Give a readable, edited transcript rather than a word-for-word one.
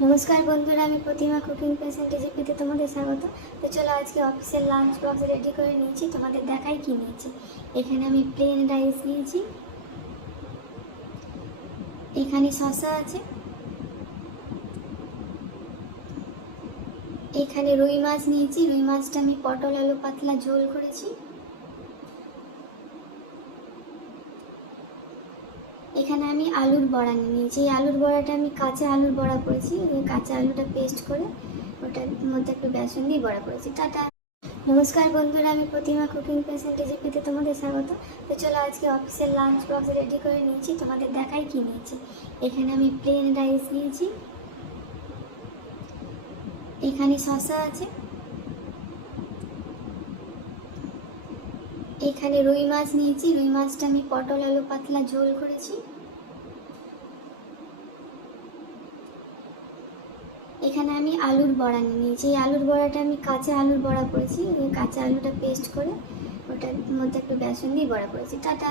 নমস্কার বন্ধুরা, আমি প্রতিমা কুকিং পেশেন্ট রেসিপিতে তোমাদের স্বাগত। তো চলো, আজকে অফিসের লাঞ্চ বক্স রেডি করে নিয়েছি, তোমাদের দেখাই কি নিয়েছি। এখানে আমি প্লেন রাইস নিয়েছি, এখানে শসা আছে, এখানে রুই মাছ নিয়েছি। রুই মাছটা আমি পটল আলু পাতলা ঝোল করেছি। এখানে আমি আলুর বড়া নিয়েছি। এই আলুর বড়াটা আমি কাঁচা আলুর বড়া করেছি। কাঁচা আলুটা পেস্ট করে ওটার মধ্যে একটু বেসন দিয়ে বড়া করেছি। টাটা। নমস্কার বন্ধুরা, আমি প্রতিমা কুকিং পেশেন্ট রেসিপিতে তোমাদের স্বাগত। তো চলো, আজকে অফিসের লাঞ্চ বক্স রেডি করে নিয়েছি, তোমাদের দেখাই কি নিয়েছি। এখানে আমি প্লেন রাইস নিয়েছি, এখানে শসা আছে, এখানে রুই মাছ নিয়েছি। রুই মাছটা আমি পটল আলু পাতলা ঝোল করেছি। এখানে আমি আলুর বড়া নিয়েছি। এই আলুর বড়াটা আমি কাঁচা আলুর বড়া করেছি। কাঁচা আলুটা পেস্ট করে ওটার মধ্যে একটু বেসন দিয়ে বড়া করেছি। টাটা।